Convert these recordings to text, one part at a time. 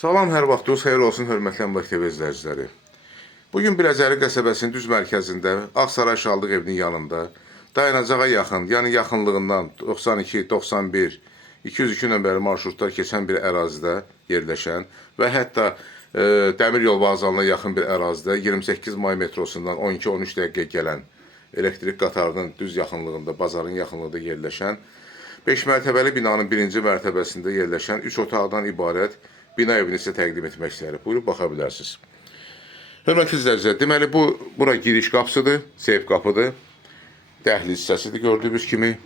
Salam, hər vaxtınız xeyir olsun, hörmətli Əmlak TV izləyiciləri. Bugün Biləcəri qəsəbəsinin düz mərkəzində, Ağsaray Şallıq evinin yanında, dayanacağa yaxın, yəni yaxınlığından 92, 91, 202 nömrəli marşrutlar keçən bir ərazidə yerləşən və hətta dəmir yol vağzalına yaxın bir ərazidə 28 may metrosundan 12-13 dəqiqə gələn elektrik qatarının düz yaxınlığında, bazarın yaxınlığında yerləşən 5 mərtəbəli binanın birinci mərtəbəsində yerləşən 3 otaqdan ibarət bina evini sizə təqdim etmək istəyirəm. Buyurub baxa bilərsiniz. Hörmətli izləyicilər, deməli bura giriş qapısıdır, seyf qapıdır. Dəhliz hissəsidir gördüyünüz kimi.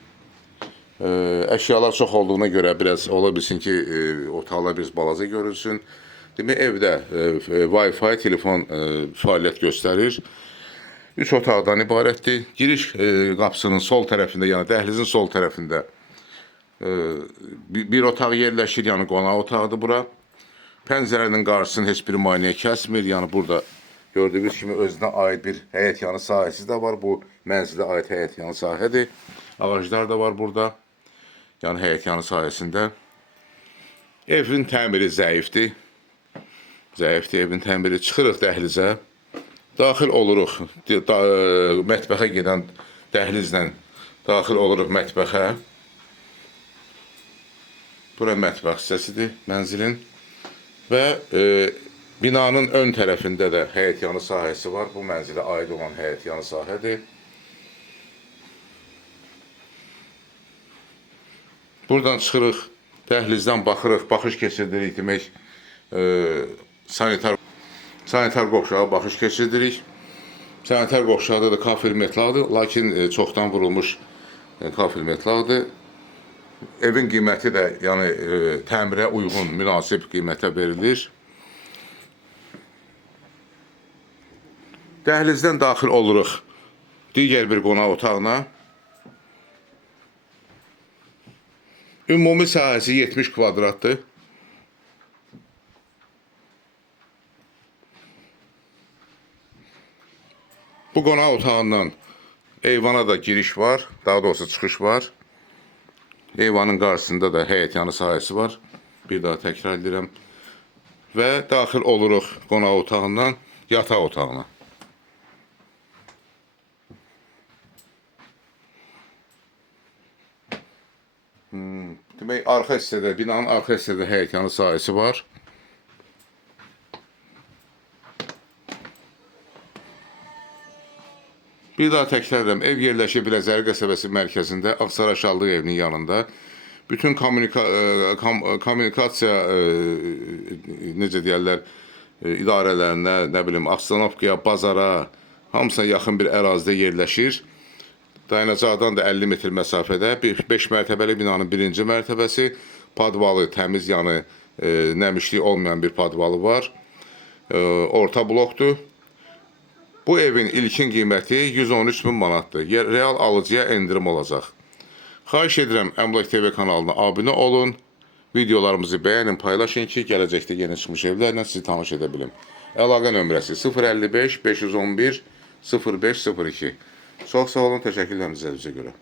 Əşyalar çox olduğuna görə biraz ola bilsin ki, otaqlar biraz balaca görülsün. Demək, evdə Wi-Fi, telefon fəaliyyət göstərir. 3 otaqdan ibarətdir. Giriş qapısının sol tərəfində, yəni dəhlizin sol tərəfində bir otaq yerləşir, yəni qonaq otağıdır bura. Pəncərənin qarşısını heç bir maneə kəsmir. Yəni burada gördüyünüz kimi özünə aid bir həyətyanı sahəsi də var. Bu mənzilə aid həyətyanı sahədir. Ağaclar da var burada. Yəni həyətyanı sahəsində. Evin təmiri zəifdir. Zəifdir evin təmiri. Çıxırıq dəhlizə. Daxil oluruq. Mətbəxə gedən dəhlizlə daxil oluruq mətbəxə. Bura mətbəx hissəsidir mənzilin. Və binanın ön tərəfində də həyətyanı sahəsi var. Bu mənzilə aid olan həyətyanı sahədir. Buradan çıxırıq, dəhlizdən baxırıq, baxış keçirdirik demək, sanitar qovşağa baxış keçirdirik. Sanitar qovşaqda da kafir metlaqdır, lakin çoxdan vurulmuş kafir metlaqdır. Evin qiyməti də yəni təmirə uyğun, münasib qiymətə verilir. Dəhlizdən daxil oluruq digər bir qonaq otağına. Ümumi sahəsi 70 kvadratdır. Bu qonaq otağından eyvana da giriş var, daha doğrusu çıxış var. Eyvanın qarşısında da həyətyanı sahəsi var. Bir daha təkrar edirəm. Və daxil oluruq qonaq otağından yataq otağına. Demək, arxa hissədə, binanın arxa hissədə həyətyanı sahəsi var. Bir daha təkrar edirəm, ev yerləşir Biləcəri qəsəbəsi mərkəzində, Ağsaray Şallıq evinin yanında. Bütün kommunikasiya, necə deyərlər, idarələrinə, nə bilim, Avtonovkaya, bazara, hamısına yaxın bir ərazidə yerləşir. Dayanacaqdan da 50 metr məsafədə 5 mərtəbəli binanın birinci mərtəbəsi, padvalı, təmiz, yəni nəmişlik olmayan bir padvalı var. Orta blokdur. Bu evin ilkin qiyməti 113 min manatdır. Real alıcıya endirim olacaq. Xahiş edirəm Əmlak TV kanalına abunə olun. Videolarımızı bəyənin, paylaşın ki, gələcəkdə yeni çıxmış evlərlə sizi tanış edə bilim. Əlaqə nömrəsi 055 511 0502. Çox sağ olun, təşəkkürlər izlədiyinizə görə.